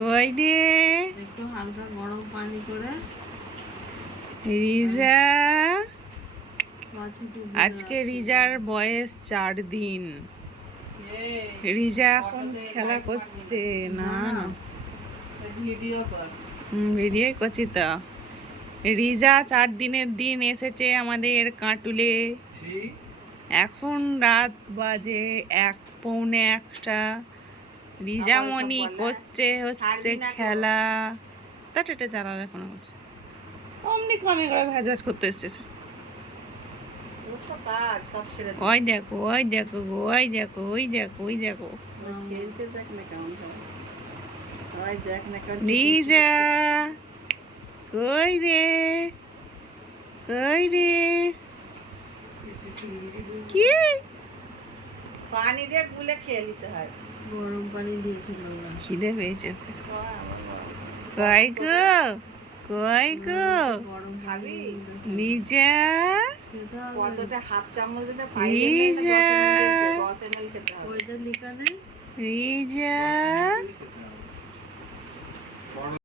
ওই রে একটু হালকা গরম পানি করে রিজা, মাছি ডুবিয়ে আজকে রাখছি। রিজার বয়স 4 দিন। রিজা এখন খেলা করছে। না না, ভিডিও কর। ভিডিও করছি তো। রিজা 4 দিনের দিন এসেছে আমাদের কাটুলে। এখন রাত বাজে 1:45। রিজামণি করছে হচ্ছে খেলা। তা টেটে চালালে কোনো করছে অমনি কনে করে ভাজ ভাজ করতে এসেছে। ওর তো কাজ সব ছেড়ে ওই দেখো, ওই দেখো গো, ওই দেখো, ওই দেখো, ওই দেখো খেলতে দেখ না কেমন হয়। ওই দেখ না কেমন রিজা। কই রে, কই রে, কি পানি দিয়ে গুলে খেয়ে নিতে হয়। গরম পানি দিয়েছিল ওরা। খিদে পেয়েছে ওকে। কই গো, কই গো গরম খাবি রিজা, কতটা হাফ চামচ দিতে রিজা, 10 ml খেতে হবে। ওইটা লিখা নেই রিজা।